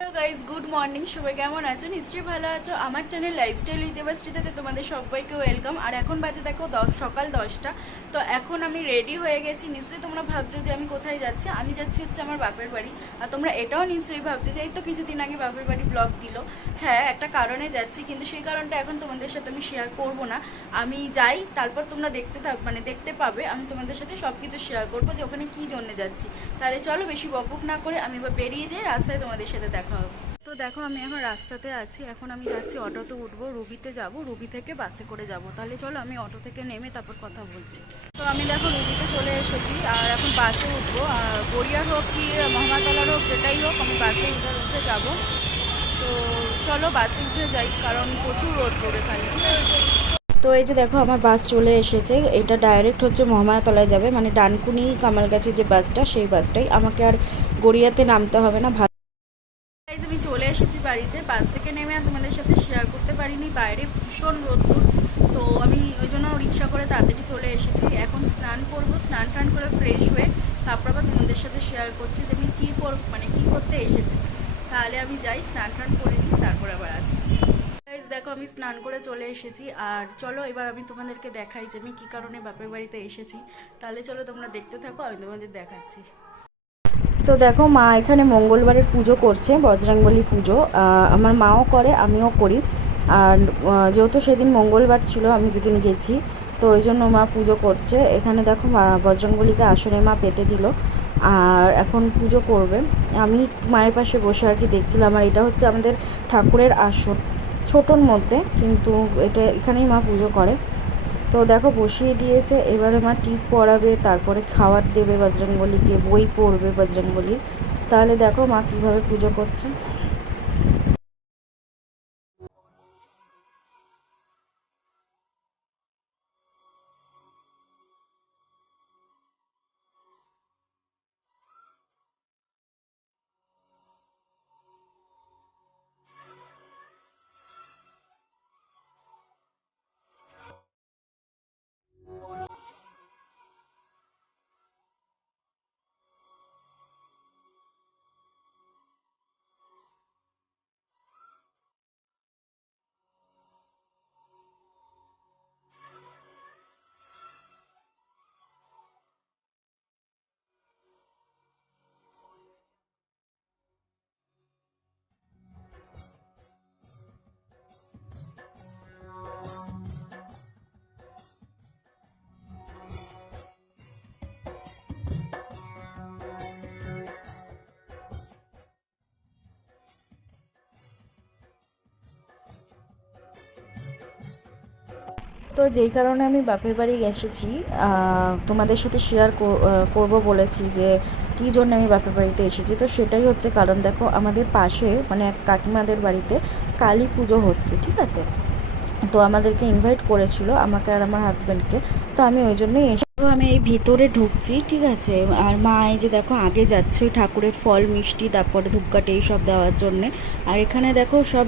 Hello guys, good morning. সবাই কেমন আছো? নিশ্চয়ই ভালো আছো। আমার চ্যানেল লাইফস্টাইল ইউনিভার্সিটিতে তোমাদের সবাইকে ওয়েলকাম। আর এখন বাজে দেখো সকাল 10টা। তো এখন আমি রেডি হয়ে গেছি। নিশ্চয়ই তোমরা ভাবছো যে আমি কোথায় যাচ্ছি। আমি যাচ্ছি হচ্ছে আমার বাপের বাড়ি। আর তোমরা এটাও নিশ্চয়ই ভাবছো যে এই তো কিছুদিন আগে বাপের বাড়ি ব্লগ দিল। হ্যাঁ, একটা কারণে যাচ্ছি, কিন্তু সেই কারণটা এখন তোমাদের সাথে আমি শেয়ার করব না। আমি যাই, তারপর তোমরা দেখতে পাবে। আমি তোমাদের সাথে সব কিছু শেয়ার করবো যে ওখানে কী জন্য যাচ্ছি। তাহলে চলো বেশি বকবক না করে আমি এবার বেরিয়ে যাই, রাস্তায় তোমাদের সাথে দেখা হবে। তো দেখো, আমি এখন রাস্তাতে আছি। এখন আমি যাচ্ছি, অটোতে উঠবো, রুবিতে যাব, রুবি থেকে বাসে করে যাব। তাহলে চলো আমি অটো থেকে নেমে তারপর কথা বলছি। তো আমি দেখো রুবিতে চলে এসেছি, আর এখন বাসে উঠবো। আর গড়িয়ার হোক কি মহামাতলার হোক, যেটাই হোক, আমি বাসে উঠে যাব। তো চলো বাসে উঠে যাই, কারণ প্রচুর রোদ পড়ে এখানে। তো এই যে দেখো আমার বাস চলে এসেছে। এটা ডাইরেক্ট হচ্ছে মহামায়াতলায় যাবে, মানে ডানকুনি কামালগাছি যে বাসটা, সেই বাসটাই। আমাকে আর গড়িয়াতে নামতে হবে না। আমি চলে এসেছি বাড়িতে। বাস থেকে নেমে আর তোমাদের সাথে শেয়ার করতে পারিনি, বাইরে ভীষণ রোদ্দুর। তো আমি ওই জন্য রিক্সা করে তাড়াতাড়ি চলে এসেছি। এখন স্নান করবো, স্নান টান করে ফ্রেশ হয়ে তারপর আবার তোমাদের সাথে শেয়ার করছি যে আমি কী করতে এসেছি। তাহলে আমি যাই, স্নান টান করে নিই, তারপর আবার আসছি। দেখো আমি স্নান করে চলে এসেছি। আর চলো এবার আমি তোমাদেরকে দেখাই যে আমি কী কারণে বাপের বাড়িতে এসেছি। তাহলে চলো তোমরা দেখতে থাকো, আমি তোমাদের দেখাচ্ছি। তো দেখো মা এখানে মঙ্গলবারের পুজো করছে, বজরংবলী পুজো। আমার মাও করে, আমিও করি। আর যেহেতু সেদিন মঙ্গলবার ছিল, আমি যেদিন গেছি, তো ওই জন্য মা পুজো করছে। এখানে দেখো মা বজরংবলীকে আসনে মা পেতে দিল, আর এখন পুজো করবে। আমি মায়ের পাশে বসে আর কি দেখছিলাম। আর এটা হচ্ছে আমাদের ঠাকুরের আসন, ছোটোর মধ্যে, কিন্তু এটা এখানেই মা পুজো করে। তো দেখো বসিয়ে দিয়েছে। এবারে মা টিপ পরাবে, তারপরে খাবার দেবে বজরংবলীকে, বই পড়বে বজরংবলীর। তাহলে দেখো মা কীভাবে পুজো করছে। তো যেই কারণে আমি বাপের বাড়ি এসেছি, তোমাদের সাথে শেয়ার করব বলেছি যে কী জন্য আমি বাপের বাড়িতে এসেছি। তো সেটাই হচ্ছে কারণ। দেখো আমাদের পাশে, মানে এক কাকিমাদের বাড়িতে কালী পুজো হচ্ছে, ঠিক আছে। তো আমাদেরকে ইনভাইট করেছিল, আমাকে আর আমার হাজব্যান্ডকে। তো আমি ওই জন্যই তো আমি এই ভিতরে ঢুকছি, ঠিক আছে। আর মা এই যে দেখো আগে যাচ্ছে ঠাকুরের ফল মিষ্টি, তারপরে ধূপকাঠি এইসব দেওয়ার জন্যে। আর এখানে দেখো সব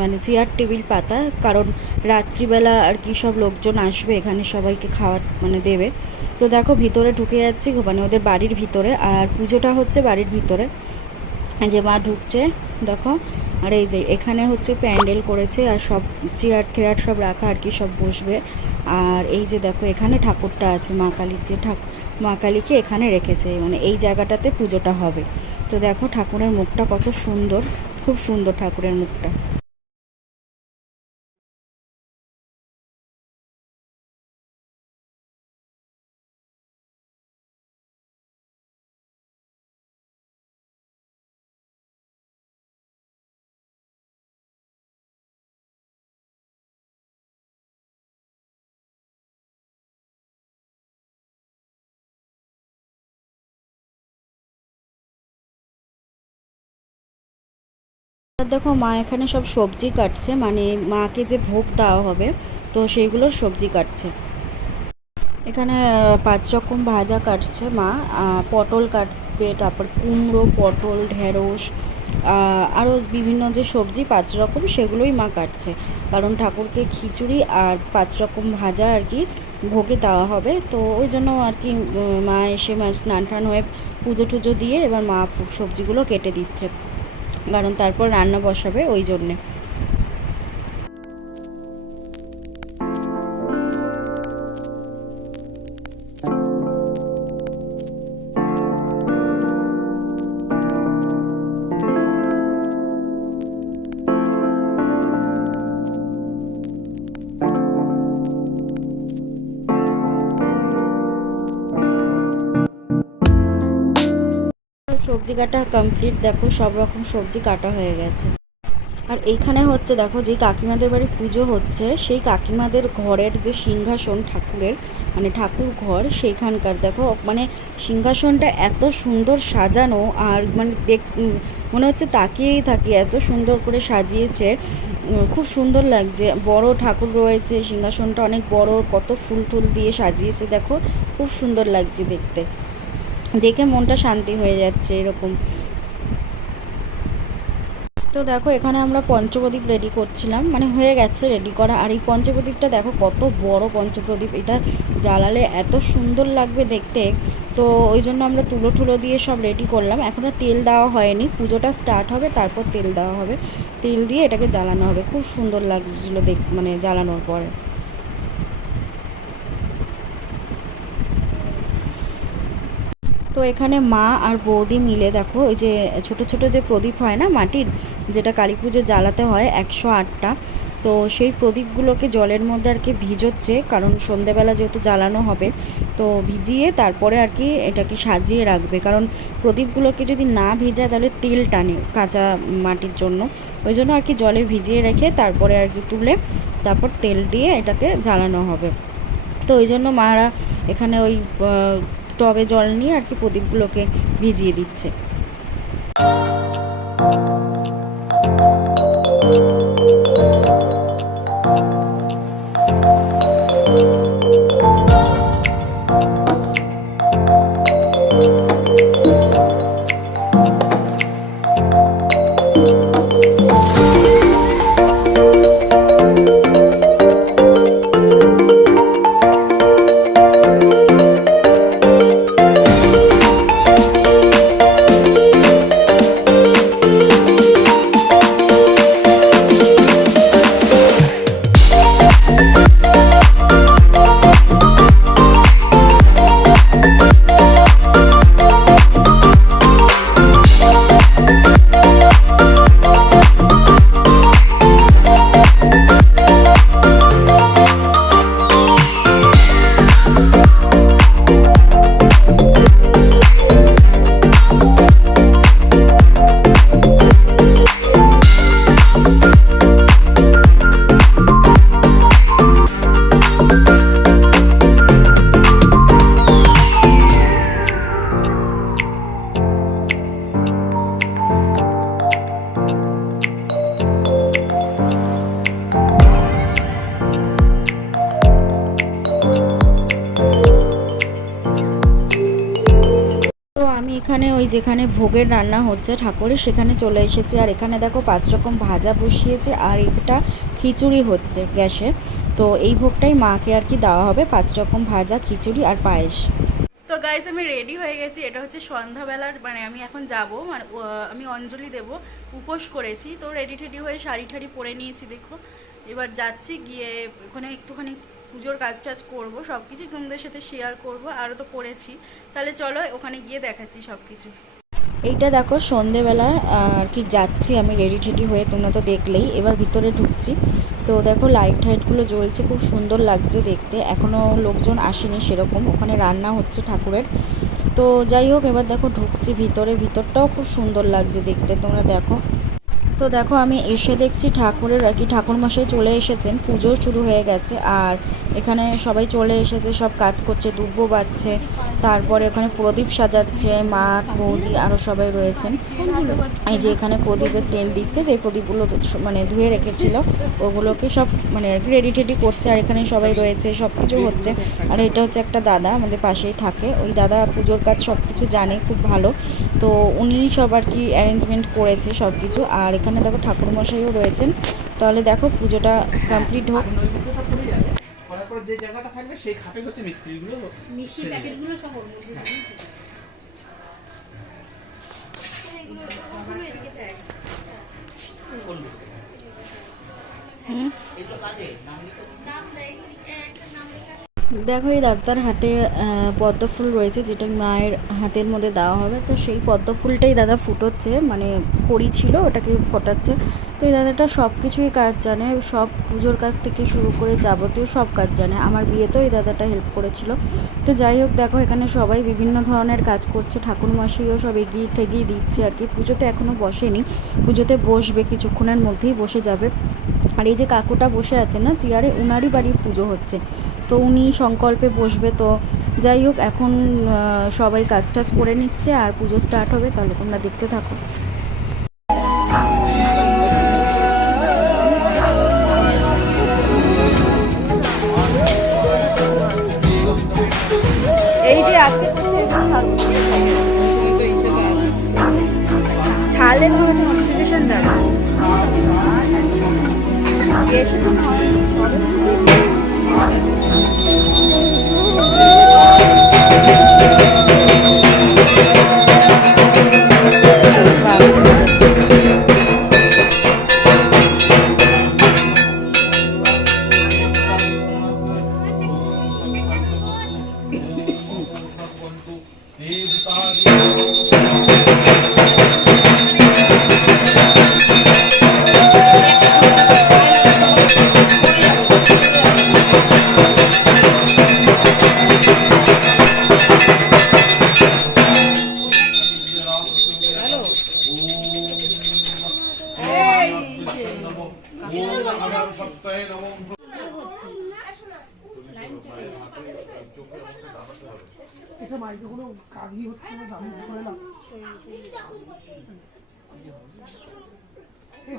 মানে চেয়ার টেবিল পাতা, কারণ রাত্রিবেলা আর কি সব লোকজন আসবে, এখানে সবাইকে খাওয়ার মানে দেবে। তো দেখো ভিতরে ঢুকে যাচ্ছি, মানে ওদের বাড়ির ভিতরে। আর পুজোটা হচ্ছে বাড়ির ভিতরে, যে মা ঢুকছে দেখো। আর এই যে এখানে হচ্ছে প্যান্ডেল করেছে, আর সব চেয়ার টেয়ার সব রাখা আর কি, সব বসবে। আর এই যে দেখো এখানে ঠাকুরটা আছে, মা কালীর যে মা কালীকে এখানে রেখেছে, মানে এই জায়গাটাতে পুজোটা হবে। তো দেখো ঠাকুরের মুখটা কত সুন্দর, খুব সুন্দর ঠাকুরের মুখটা। দেখো মা এখানে সব সবজি কাটছে, মানে মাকে যে ভোগ দেওয়া হবে, তো সেইগুলোর সবজি কাটছে। এখানে 5 রকম ভাজা কাটছে মা। পটল কাটবে, তারপর কুমড়ো, পটল, ঢেঁড়স, আরও বিভিন্ন যে সবজি 5 রকম, সেগুলোই মা কাটছে। কারণ ঠাকুরকে খিচুড়ি আর 5 রকম ভাজা আর কি ভোগে দেওয়া হবে। তো ওই জন্য আর কি মা এসে স্নান টান হয়ে পুজো টুজো দিয়ে এবার মা সবজিগুলো কেটে দিচ্ছে। কারণ তারপর রান্না বসাবে ওই জন্যে। সবজি কাটা কমপ্লিট, দেখো সব রকম সবজি কাটা হয়ে গেছে। আর এইখানে হচ্ছে দেখো যে কাকিমাদের বাড়ি পুজো হচ্ছে, সেই কাকিমাদের ঘরের যে সিংহাসন ঠাকুরের, মানে ঠাকুর ঘর, সেইখানকার দেখো মানে সিংহাসনটা এত সুন্দর সাজানো, আর মানে মনে হচ্ছে তাকিয়েই থাকি, এত সুন্দর করে সাজিয়েছে, খুব সুন্দর লাগছে। বড় ঠাকুর রয়েছে, সিংহাসনটা অনেক বড়, কত ফুল টুল দিয়ে সাজিয়েছে দেখো, খুব সুন্দর লাগছে দেখতে, দেখে মনটা শান্তি হয়ে যাচ্ছে এরকম। তো দেখো এখানে আমরা পঞ্চপ্রদীপ রেডি করছিলাম, মানে হয়ে গেছে রেডি করা। আর এই পঞ্চপ্রদীপটা দেখো কত বড় পঞ্চপ্রদীপ, এটা জ্বালালে এত সুন্দর লাগবে দেখতে। তো ওই জন্য আমরা তুলো ঠুলো দিয়ে সব রেডি করলাম। এখনও তেল দেওয়া হয়নি, পুজোটা স্টার্ট হবে তারপর তেল দেওয়া হবে, তেল দিয়ে এটাকে জ্বালানো হবে। খুব সুন্দর লাগছিলো মানে জ্বালানোর পরে। তো এখানে মা আর বৌদি মিলে দেখো ওই যে ছোট ছোট যে প্রদীপ হয় না মাটির, যেটা কালী পুজো জ্বালাতে হয় 108টা, তো সেই প্রদীপগুলোকে জলের মধ্যে আর কি ভিজোচ্ছে, কারণ সন্ধেবেলা যেহেতু জ্বালানো হবে, তো ভিজিয়ে তারপরে আর কি এটাকে সাজিয়ে রাখবে। কারণ প্রদীপগুলোকে যদি না ভিজায় তাহলে তেল টানে কাঁচা মাটির জন্য, ওই জন্য আর কি জলে ভিজিয়ে রেখে তারপরে আর কি তুলে তারপর তেল দিয়ে এটাকে জ্বালানো হবে। তো ওই জন্য মারা এখানে ওই টবে জল নিয়ে আর কি প্রদীপগুলোকে ভিজিয়ে দিচ্ছে। এখানে ওই যেখানে ভোগের রান্না হচ্ছে ঠাকুরের সেখানে চলে এসেছে। আর এখানে দেখো 5 রকম ভাজা বসিয়েছে, আর এটা খিচুড়ি হচ্ছে গ্যাসে। তো এই ভোগটাই মাকে আর কি দেওয়া হবে, 5 রকম ভাজা, খিচুড়ি আর পায়েস। তো গাইজ আমি রেডি হয়ে গেছি, এটা হচ্ছে সন্ধ্যাবেলার, মানে আমি এখন যাব, মানে আমি অঞ্জলি দেব, উপোস করেছি। তো রেডি টেডি হয়ে শাড়ি ঠাড়ি পরে নিয়েছি দেখো, এবার যাচ্ছি, গিয়ে ওখানে একটুখানি পুজোর কাজ টাজ করবো, সব কিছু তোমাদের সাথে শেয়ার করবো, আরও তো করেছি। তাহলে চলো ওখানে গিয়ে দেখাচ্ছি সব কিছু। এইটা দেখো সন্ধেবেলা আর কি যাচ্ছি আমি রেডি টেডি হয়ে, তোমরা তো দেখলেই। এবার ভিতরে ঢুকছি, তো দেখো লাইট টাইটগুলো জ্বলছে, খুব সুন্দর লাগছে দেখতে। এখনও লোকজন আসেনি সেরকম, ওখানে রান্না হচ্ছে ঠাকুরের। তো যাই হোক, এবার দেখো ঢুকছি ভিতরে, ভিতরটাও খুব সুন্দর লাগছে দেখতে, তোমরা দেখো। তো দেখো আমি এসে দেখছি ঠাকুরের আর কি ঠাকুরমশাই চলে এসেছেন, পুজো শুরু হয়ে গেছে। আর এখানে সবাই চলে এসেছে, সব কাজ করছে, দুব্ব বাজছে, তারপরে ওখানে প্রদীপ সাজাচ্ছে, মা বৌদি আরও সবাই রয়েছেন। এই যে এখানে প্রদীপের তেল দিচ্ছে, যে প্রদীপগুলো মানে ধুয়ে রেখেছিল ওগুলোকে সব মানে রেডি টেডি করছে। আর এখানে সবাই রয়েছে, সব কিছু হচ্ছে। আর এটা হচ্ছে একটা দাদা আমাদের পাশেই থাকে, ওই দাদা পুজোর কাজ সব কিছু জানে খুব ভালো, তো উনি সব আর কি অ্যারেঞ্জমেন্ট করেছে সব কিছু। আর এখানে দেখো ঠাকুরমশাইও রয়েছেন। তাহলে দেখো পুজোটা কমপ্লিট হোক। যে জায়গাটা থাকবে সেই খাপে হচ্ছে মিষ্টিগুলো, মিষ্টি প্যাকেটগুলো সব ওর মধ্যে দেখো এই দাদার হাতে পদ্ম ফুল রয়েছে, যেটা মায়ের হাতের মধ্যে দেওয়া হবে। তো সেই পদ্ম ফুলটাই দাদা ফুটোচ্ছে, মানে কড়ি ছিল ওটাকে ফোটাচ্ছে। তো এই দাদাটা সব কিছুই কাজ জানে, সব পুজোর কাজ থেকে শুরু করে যাবতীয় সব কাজ জানে। আমার বিয়েতেও এই দাদাটা হেল্প করেছিল। তো যাই হোক, দেখো এখানে সবাই বিভিন্ন ধরনের কাজ করছে, ঠাকুরমশাইও সব এগিয়ে ঠেগিয়ে দিচ্ছে আর কি। পুজোতে এখনও বসেনি, পুজোতে বসবে, কিছুক্ষণের মধ্যেই বসে যাবে। আর এই যে কাকুটা বসে আছে না চেয়ারে, উনারই বাড়ির পুজো হচ্ছে, তো উনি সংকল্পে বসবে। তো যাই হোক, এখন সবাই কাজ টাজ করে নিচ্ছে আর পুজো স্টার্ট হবে। তাহলে তোমরা দেখতে থাকো। এই যে আজকে ছাড়লে নোটিফিকেশন যাবে।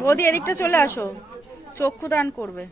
বৌদি এদিকটা চলে আসো, চক্ষু দান করবে।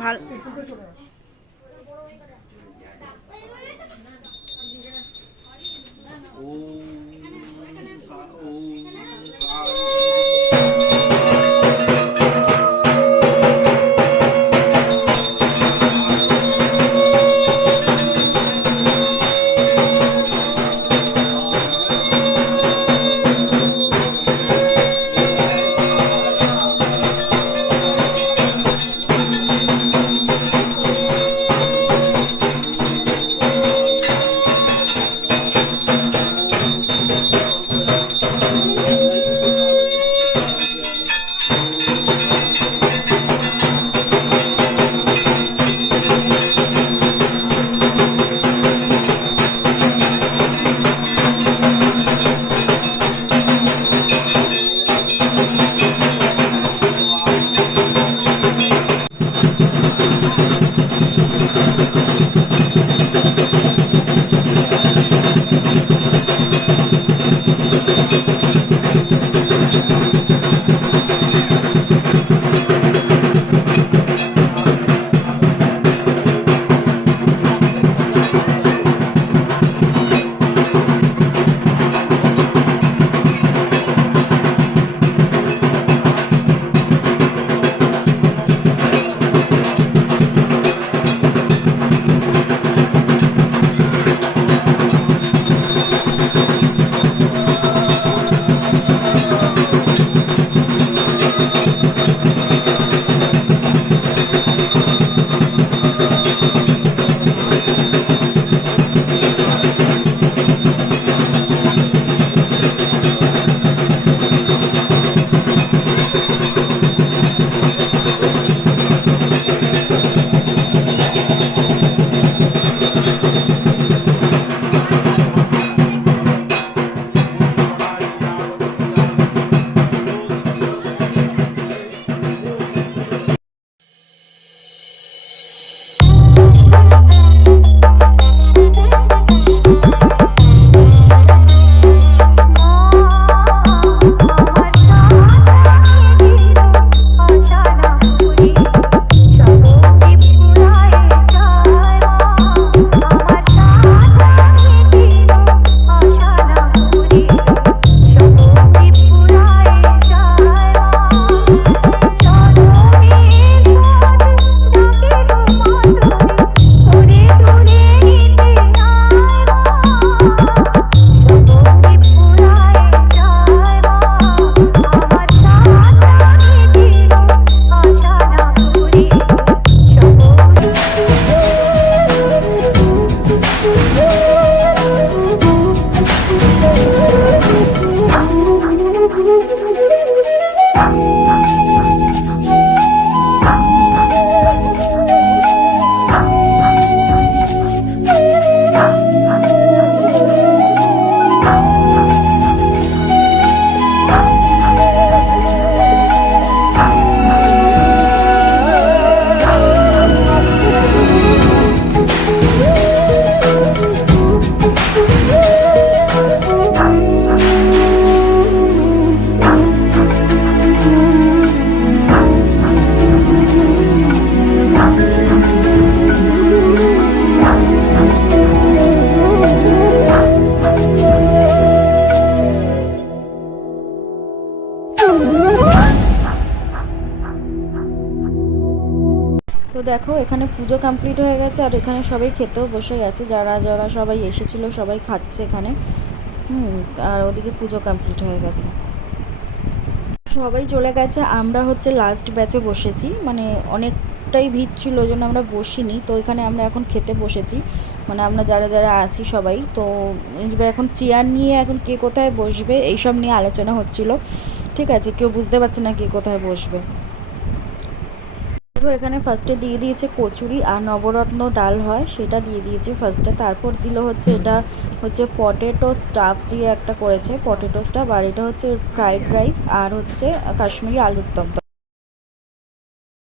ভালো দেখো এখানে পুজো কমপ্লিট হয়ে গেছে আর এখানে সবাই খেতেও বসে গেছে, যারা যারা সবাই এসেছিলো সবাই খাচ্ছে এখানে। আর ওদিকে পুজো কমপ্লিট হয়ে গেছে, সবাই চলে গেছে। আমরা হচ্ছে লাস্ট ব্যাচে বসেছি, মানে অনেকটাই ভিড় ছিল ওই জন্য আমরা বসিনি। তো এখানে আমরা এখন খেতে বসেছি, মানে আমরা যারা যারা আছি সবাই। তো এখন চেয়ার নিয়ে এখন কে কোথায় বসবে এইসব নিয়ে আলোচনা হচ্ছিল, ঠিক আছে, কেউ বুঝতে পারছে না কে কোথায় বসবে। এখানে ফার্স্টে দিয়ে দিয়েছে কচুরি আর নবরত্ন ডাল হয় সেটা দিয়ে দিয়েছে ফার্স্টে, তারপর দিল হচ্ছে এটা হচ্ছে পটেটো স্টাফ দিয়ে একটা করেছে পটেটো স্টাফ, আর এটা হচ্ছে ফ্রাইড রাইস আর হচ্ছে কাশ্মীরি আলুর দম।